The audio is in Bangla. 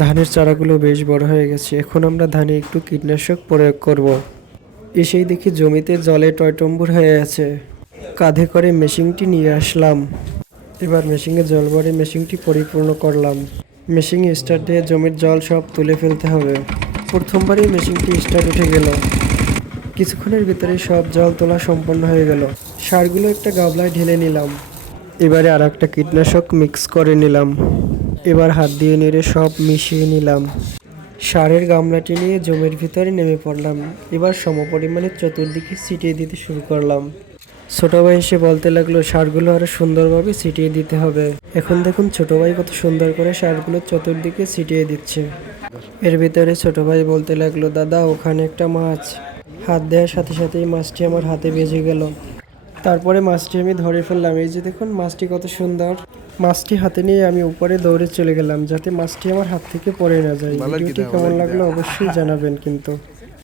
ধানের চারাগুলো বেশ বড় হয়ে গেছে। এখন আমরা ধানে একটু কীটনাশক প্রয়োগ করব। এসেই দেখি জমিতে জলে টয়টম্বুর হয়ে আছে। কাঁধে করে মেশিনটি নিয়ে আসলাম। এবার মেশিনে জল ভরে মেশিনটি পরিপূর্ণ করলাম। মেশিন স্টার্ট দিয়ে জমির জল সব তুলে ফেলতে হবে। প্রথমবারই মেশিনটি স্টার্ট উঠে গেল। কিছুক্ষণের ভিতরে সব জল তোলা সম্পন্ন হয়ে গেল। সারগুলো একটা গামলায় ঢেলে নিলাম। এবারে আর একটা কীটনাশক মিক্স করে নিলাম। এবার হাত দিয়ে নেড়ে সব মিশিয়ে নিলাম। সারের গামলাটি নিয়ে জমির ভিতরে নেমে পড়লাম। এবার সমপরিমাণে চতুর্দিকে ছিটিয়ে দিতে শুরু করলাম। ছোট ভাই এসে বলতে লাগলো, সারগুলো আরো সুন্দরভাবে ছিটিয়ে দিতে হবে। এখন দেখুন ছোট ভাই কত সুন্দর করে সারগুলো চতুর্দিকে ছিটিয়ে দিচ্ছে। এর ভিতরে ছোট ভাই বলতে লাগলো, দাদা ওখানে একটা মাছ। হাত দেওয়ার সাথে সাথেই মাছটি আমার হাতে বেজে গেল। তারপরে মাছটি আমি ধরে ফেললাম। এই যে দেখুন মাছটি কত সুন্দর। মাছটি হাতে নিয়ে আমি উপরে দৌড়ে চলে গেলাম যাতে মাছটি আমার হাত থেকে পড়ে না যায়। ভিডিওটি কেমন লাগলো অবশ্যই জানাবেন কিন্তু।